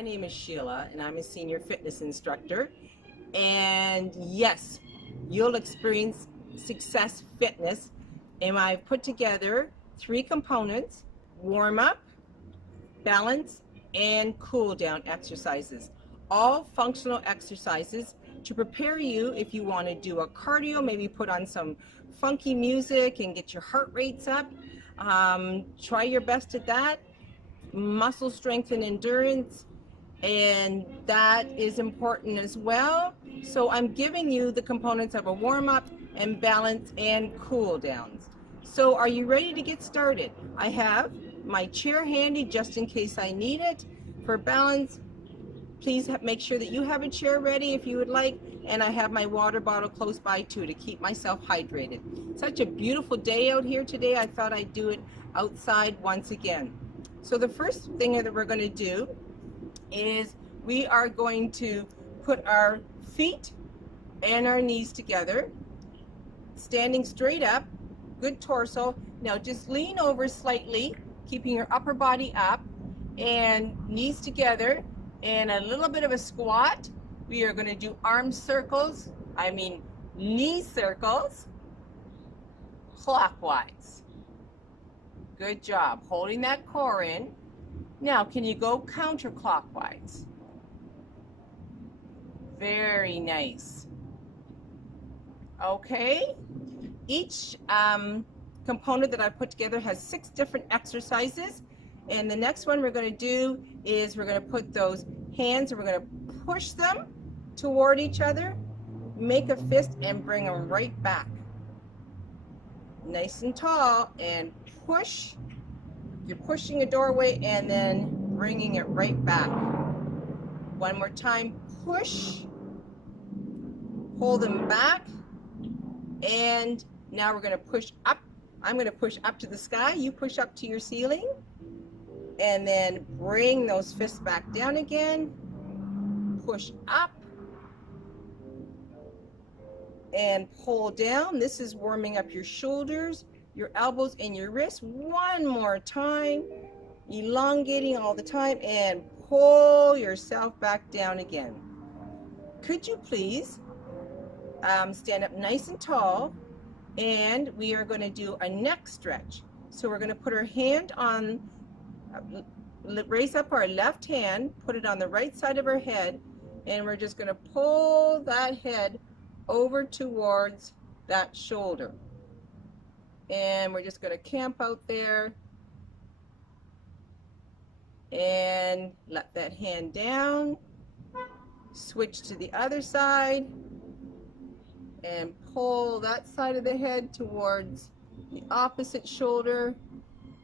My name is Sheila and I'm a senior fitness instructor. And yes, you'll experience success fitness. And I've put together 3 components: warm up, balance, and cool down exercises. All functional exercises to prepare you if you want to do a cardio, maybe put on some funky music and get your heart rates up. Try your best at that. Muscle strength and endurance, and that is important as well. So I'm giving you the components of a warm-up and balance and cool downs. So are you ready to get started? I have my chair handy just in case I need it. For balance, please make sure that you have a chair ready if you would like, and I have my water bottle close by too to keep myself hydrated. Such a beautiful day out here today, I thought I'd do it outside once again. So the first thing that we're going to do is we are going to put our feet and our knees together, standing straight up, good torso. Now just lean over slightly, keeping your upper body up, and knees together, and a little bit of a squat. We are going to do arm circles, knee circles, clockwise. Good job, holding that core in. Now, can you go counterclockwise? Very nice. Okay, each component that I put together has 6 different exercises, and the next one we're going to do is we're going to put those hands and we're going to push them toward each other, make a fist, and bring them right back. Nice and tall, and push. You're pushing a doorway and then bringing it right back. One more time, push, hold them back, and now we're going to push up. I'm going to push up to the sky, you push up to your ceiling, and then bring those fists back down again, push up, and pull down. This is warming up your shoulders, your elbows, and your wrists. One more time, elongating all the time, and pull yourself back down again. Could you please stand up nice and tall, and we are going to do a neck stretch. So we're going to put our hand on, raise up our left hand, put it on the right side of our head, and we're just going to pull that head over towards that shoulder. And we're just going to camp out there and let that hand down. Switch to the other side and pull that side of the head towards the opposite shoulder.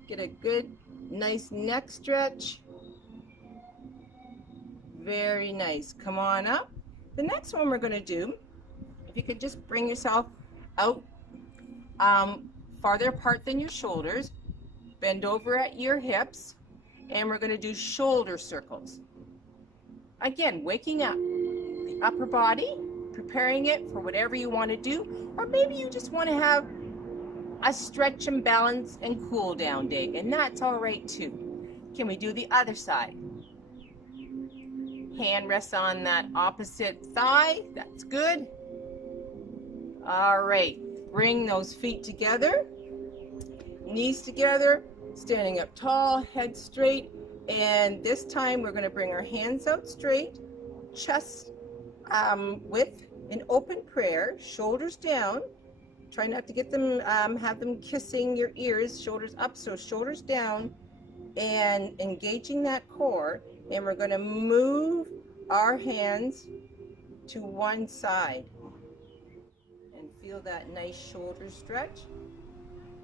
Get a good, nice neck stretch. Very nice. Come on up. The next one we're going to do, if you could just bring yourself out farther apart than your shoulders, bend over at your hips, and we're going to do shoulder circles. Again, waking up the upper body, preparing it for whatever you want to do, or maybe you just want to have a stretch and balance and cool down day, and that's all right too. Can we do the other side? Hand rests on that opposite thigh. That's good. All right, bring those feet together, knees together, standing up tall, head straight, and this time we're going to bring our hands out straight, chest with an open prayer, shoulders down. Try not to get them, have them kissing your ears, shoulders up, so shoulders down, and engaging that core, and we're going to move our hands to one side. And feel that nice shoulder stretch.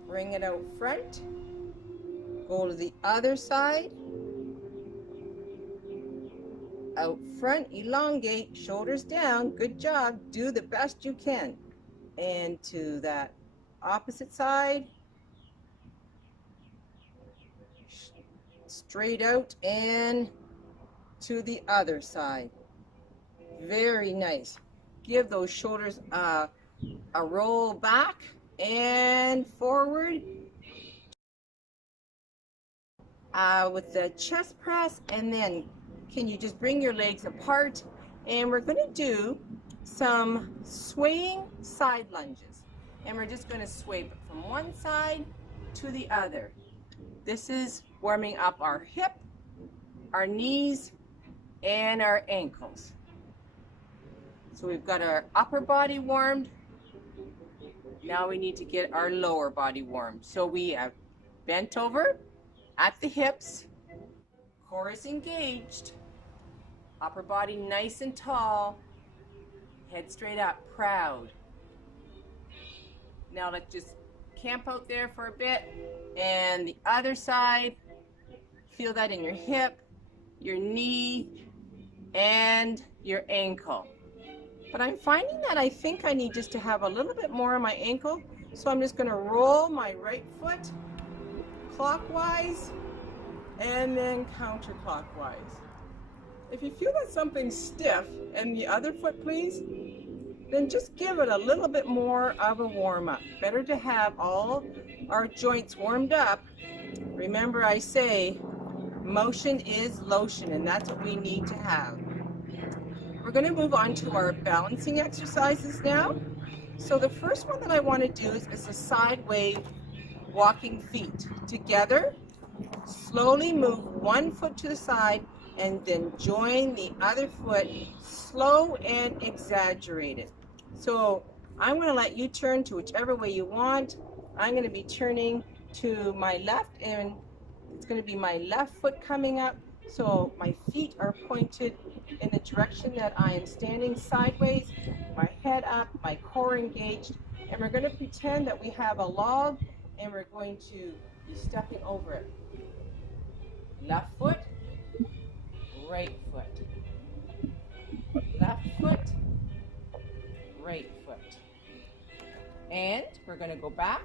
Bring it out front. Go to the other side. Out front, elongate, shoulders down. Good job. Do the best you can. And to that opposite side. Straight out and to the other side. Very nice. Give those shoulders a roll back and forward with the chest press, and then can you just bring your legs apart, and we're going to do some swaying side lunges. And we're just going to sway from one side to the other. This is warming up our hip, our knees, and our ankles. So we've got our upper body warmed. Now we need to get our lower body warmed. So we have bent over at the hips, core is engaged, upper body nice and tall, head straight up, proud. Now let's just camp out there for a bit. And the other side, feel that in your hip, your knee, and your ankle. But I'm finding that I think I need just to have a little bit more on my ankle. So I'm just going to roll my right foot clockwise and then counterclockwise. If you feel that something's stiff in the other foot, please, then just give it a little bit more of a warm-up. Better to have all our joints warmed up. Remember, I say motion is lotion, and that's what we need to have. We're going to move on to our balancing exercises now. So the first one that I want to do is a side wave walking feet. Together, slowly move one foot to the side and then join the other foot, slow and exaggerated. So I'm going to let you turn to whichever way you want. I'm going to be turning to my left, and it's going to be my left foot coming up. So my feet are pointed in the direction that I am standing sideways, my head up, my core engaged, and we're going to pretend that we have a log and we're going to be stepping over it. Left foot, right foot, left foot, right foot. And we're going to go back,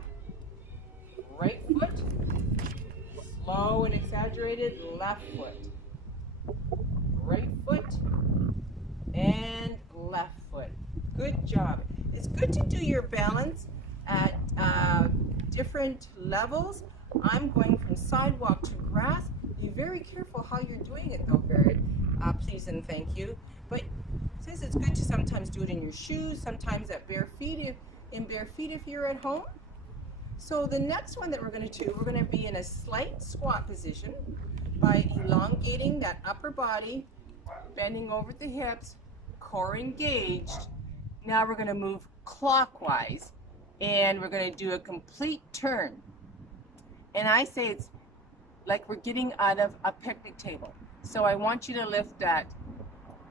right foot, slow and exaggerated, left foot, right foot, and left foot. Good job. It's good to do your balance at different levels. I'm going from sidewalk to grass. Be very careful how you're doing it though, very please and thank you. But since it's good to sometimes do it in your shoes, sometimes at bare feet, if you're at home. So the next one that we're going to do, we're going to be in a slight squat position by elongating that upper body, bending over the hips, core engaged. Now we're going to move clockwise, and we're going to do a complete turn. And I say it's like we're getting out of a picnic table. So I want you to lift that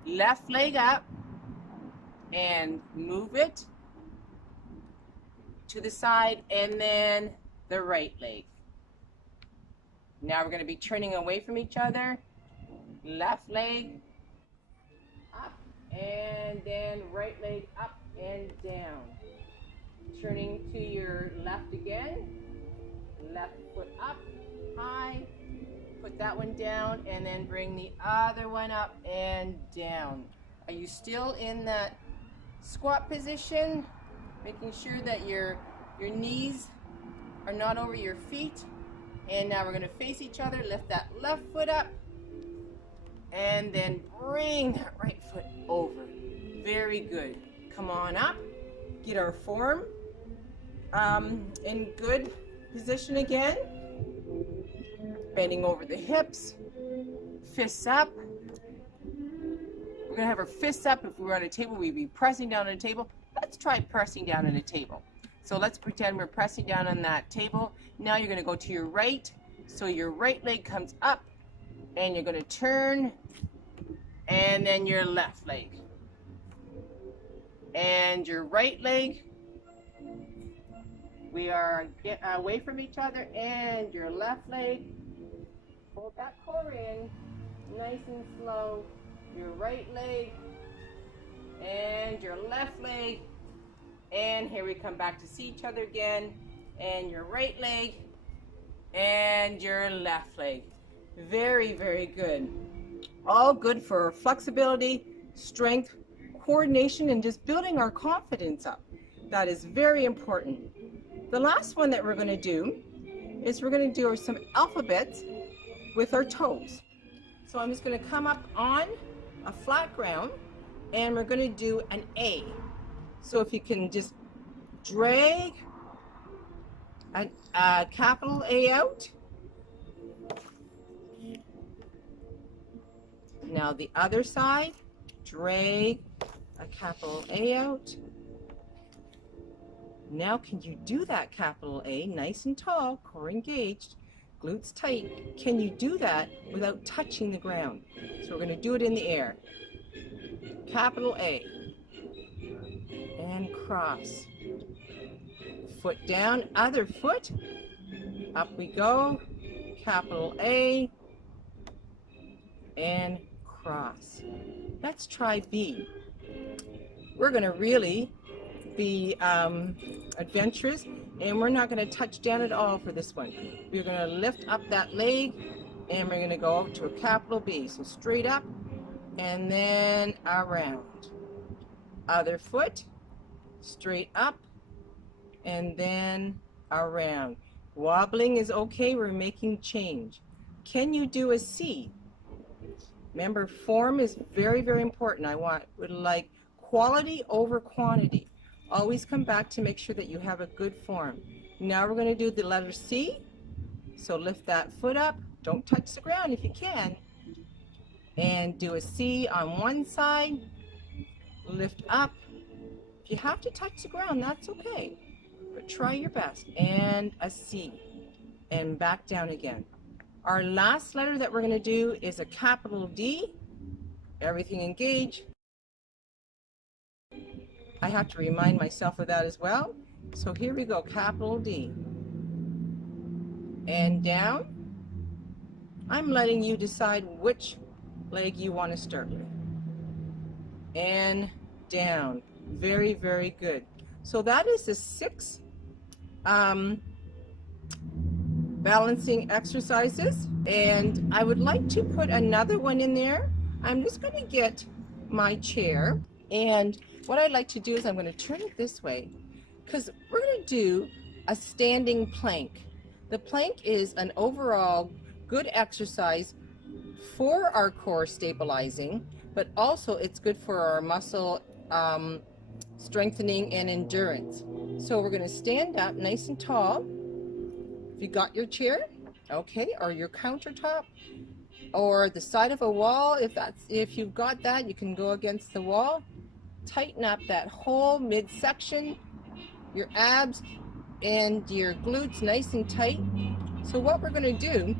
left leg up and move it to the side, and then the right leg. Now we're going to be turning away from each other. Left leg up, and then right leg up and down. Turning to your left again. Left foot up, high. Put that one down, and then bring the other one up and down. Are you still in that squat position? Making sure that your knees are not over your feet. And now we're going to face each other. Lift that left foot up, and then bring that right foot over. Very good. Come on up. Get our form in good position again. Bending over the hips. Fists up. We're going to have our fists up. If we were on a table, we'd be pressing down on a table. Let's try pressing down on a table. So let's pretend we're pressing down on that table. Now you're going to go to your right. So your right leg comes up, and you're going to turn, and then your left leg. And your right leg. We are get away from each other, and your left leg. Hold that core in, nice and slow. Your right leg, and your left leg. And here we come back to see each other again. And your right leg and your left leg. Very, very good. All good for flexibility, strength, coordination, and just building our confidence up. That is very important. The last one that we're going to do is we're going to do some alphabets with our toes. So I'm just going to come up on a flat ground and we're going to do an A. So if you can just drag a capital A out. Now the other side, drag a capital A out. Now can you do that capital A nice and tall, core engaged, glutes tight? Can you do that without touching the ground? So we're going to do it in the air. Capital A. And cross. Foot down, other foot. Up we go. Capital A. And cross. Let's try B. We're going to really be adventurous, and we're not going to touch down at all for this one. We're going to lift up that leg and we're going to go to a capital B. So straight up and then around. Other foot, straight up and then around. Wobbling is okay, we're making change. Can you do a C? Remember, form is very, very important. I would like quality over quantity. Always come back to make sure that you have a good form. Now we're going to do the letter C. So lift that foot up. Don't touch the ground if you can. And do a C on one side. Lift up. If you have to touch the ground, that's okay. But try your best. And a C. And back down again. Our last letter that we're going to do is a capital D. Everything engage. I have to remind myself of that as well. So here we go, capital D. And down. I'm letting you decide which leg you want to start with. And down. Very, very good. So that is the 6 balancing exercises. And I would like to put another one in there. I'm just going to get my chair, and what I'd like to do is I'm going to turn it this way because we're going to do a standing plank. The plank is an overall good exercise for our core stabilizing, but also it's good for our muscle strengthening and endurance. So we're going to stand up nice and tall. If you got your chair, okay, or your countertop, or the side of a wall, if you've got that, you can go against the wall. Tighten up that whole midsection, your abs and your glutes nice and tight. So what we're going to do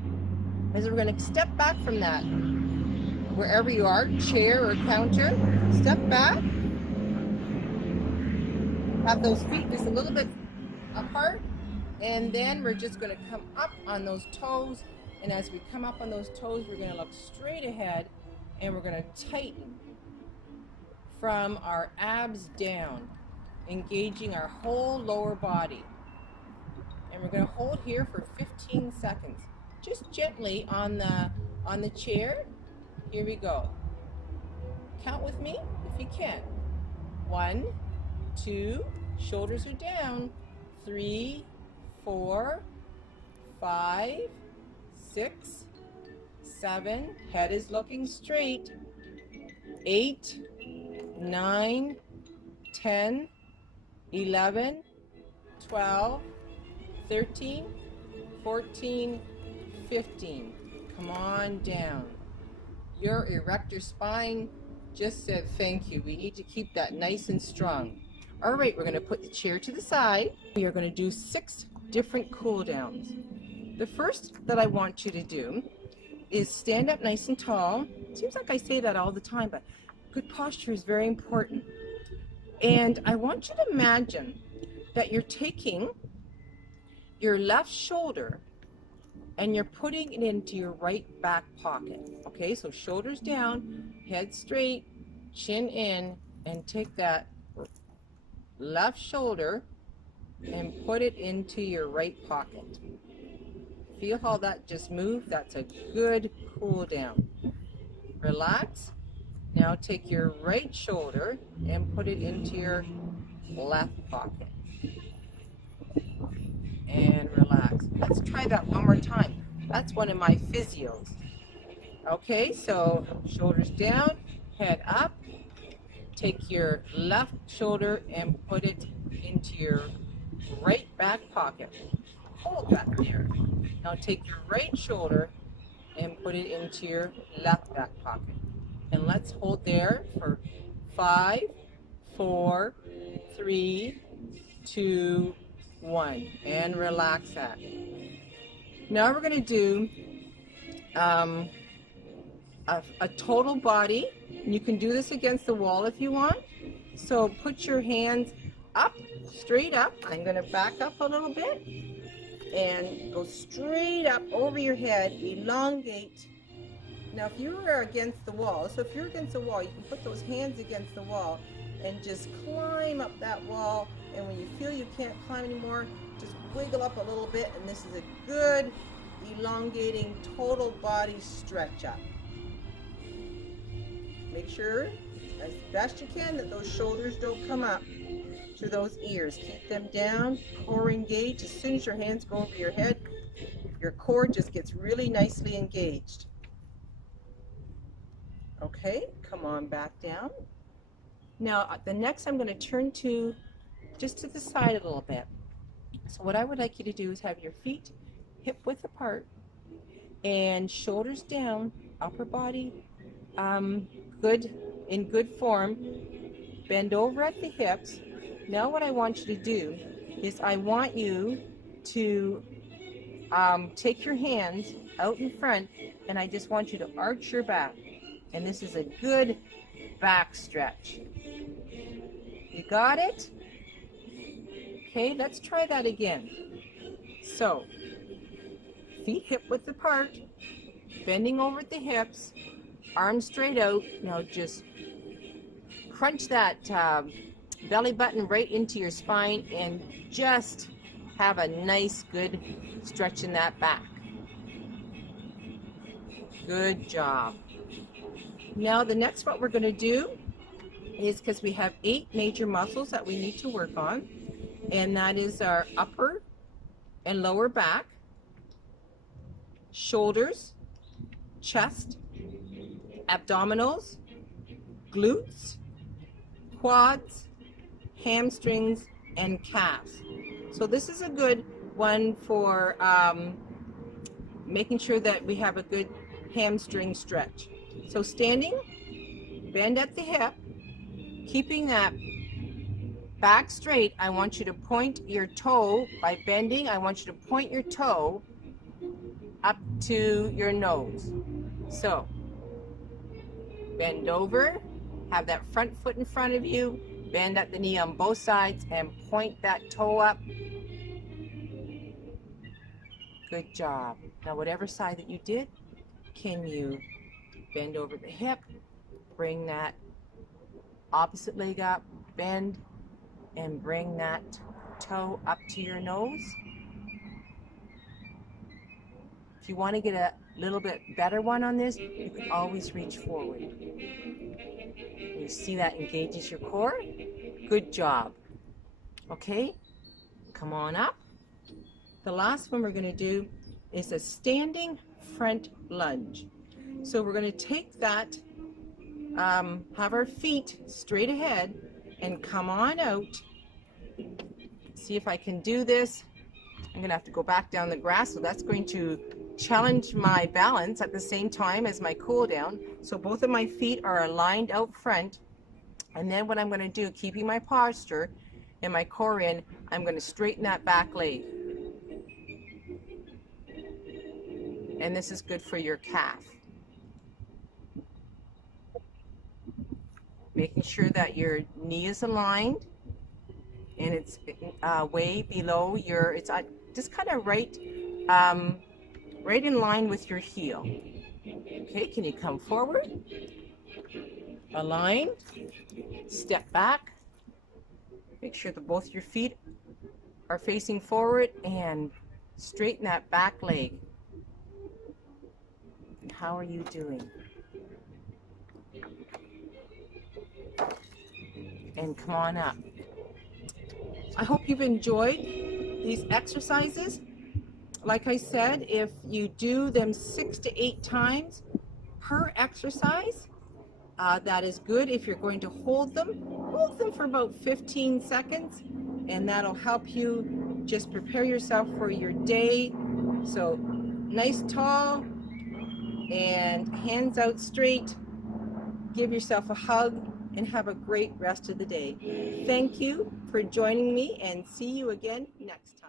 is we're going to step back from that, wherever you are, chair or counter, step back, have those feet just a little bit apart, and then we're just going to come up on those toes. And as we come up on those toes, we're going to look straight ahead and we're going to tighten from our abs down, engaging our whole lower body. And we're going to hold here for 15 seconds. Just gently on the chair. Here we go. Count with me if you can. 1, 2, shoulders are down. 3, 4, 5, 6, 7, head is looking straight. 8, 9, 10, 11, 12, 13, 14, 15. Come on down. Your erector spine just said thank you. We need to keep that nice and strong. All right, we're going to put the chair to the side. We are going to do 6 different cool downs. The first that I want you to do is stand up nice and tall. Seems like I say that all the time, but good posture is very important. And I want you to imagine that you're taking your left shoulder and you're putting it into your right back pocket. Okay, so shoulders down, head straight, chin in, and take that left shoulder and put it into your right pocket. Feel how that just moved? That's a good cool down. Relax. Now take your right shoulder and put it into your left pocket. And relax. Let's try that one more time. That's one of my physios. Okay, so shoulders down, head up. Take your left shoulder and put it into your right back pocket. Hold that there. Now take your right shoulder and put it into your left back pocket. And let's hold there for 5, 4, 3, 2, 1. And relax that. Now we're going to do a total body. You can do this against the wall if you want. So put your hands up, straight up. I'm going to back up a little bit and go straight up over your head, elongate. Now if you are against the wall, so if you're against the wall, you can put those hands against the wall and just climb up that wall, and when you feel you can't climb anymore, just wiggle up a little bit, and this is a good elongating total body stretch up. Make sure as best you can that those shoulders don't come up to those ears. Keep them down, core engaged. As soon as your hands go over your head, your core just gets really nicely engaged. Okay, come on back down. Now the next I'm going to turn to just to the side a little bit. So what I would like you to do is have your feet hip width apart and shoulders down, upper body in good form. Bend over at the hips. Now what I want you to do is I want you to take your hands out in front, and I just want you to arch your back. And this is a good back stretch. You got it? Okay, let's try that again. So, feet hip width apart, bending over at the hips, arms straight out. Now just crunch that belly button right into your spine and just have a nice, good stretch in that back. Good job. Now the next what we're going to do is, because we have 8 major muscles that we need to work on, and that is our upper and lower back, shoulders, chest, abdominals, glutes, quads, hamstrings, and calves. So this is a good one for making sure that we have a good hamstring stretch. So standing, bend at the hip, keeping that back straight. I want you to point your toe by bending. I want you to point your toe up to your nose. So bend over, have that front foot in front of you, bend at the knee on both sides, and point that toe up. Good job. Now whatever side that you did, can you bend over the hip, bring that opposite leg up, bend, and bring that toe up to your nose. If you want to get a little bit better one on this, you can always reach forward. You see that engages your core? Good job. Okay, come on up. The last one we're going to do is a standing front lunge. So we're going to take that, have our feet straight ahead and come on out. See if I can do this. I'm going to have to go back down the grass, so that's going to challenge my balance at the same time as my cool down. So both of my feet are aligned out front, and then what I'm going to do, keeping my posture and my core in, I'm going to straighten that back leg. And this is good for your calf. Making sure that your knee is aligned and it's way below your, it's just kind of right in line with your heel. Okay, can you come forward? Align, step back, make sure that both your feet are facing forward, and straighten that back leg. And how are you doing? And come on up. I hope you've enjoyed these exercises. Like I said, if you do them 6 to 8 times, per exercise. That is good. If you're going to hold them for about 15 seconds, and that'll help you just prepare yourself for your day. So nice tall and hands out straight. Give yourself a hug and have a great rest of the day. Thank you for joining me, and see you again next time.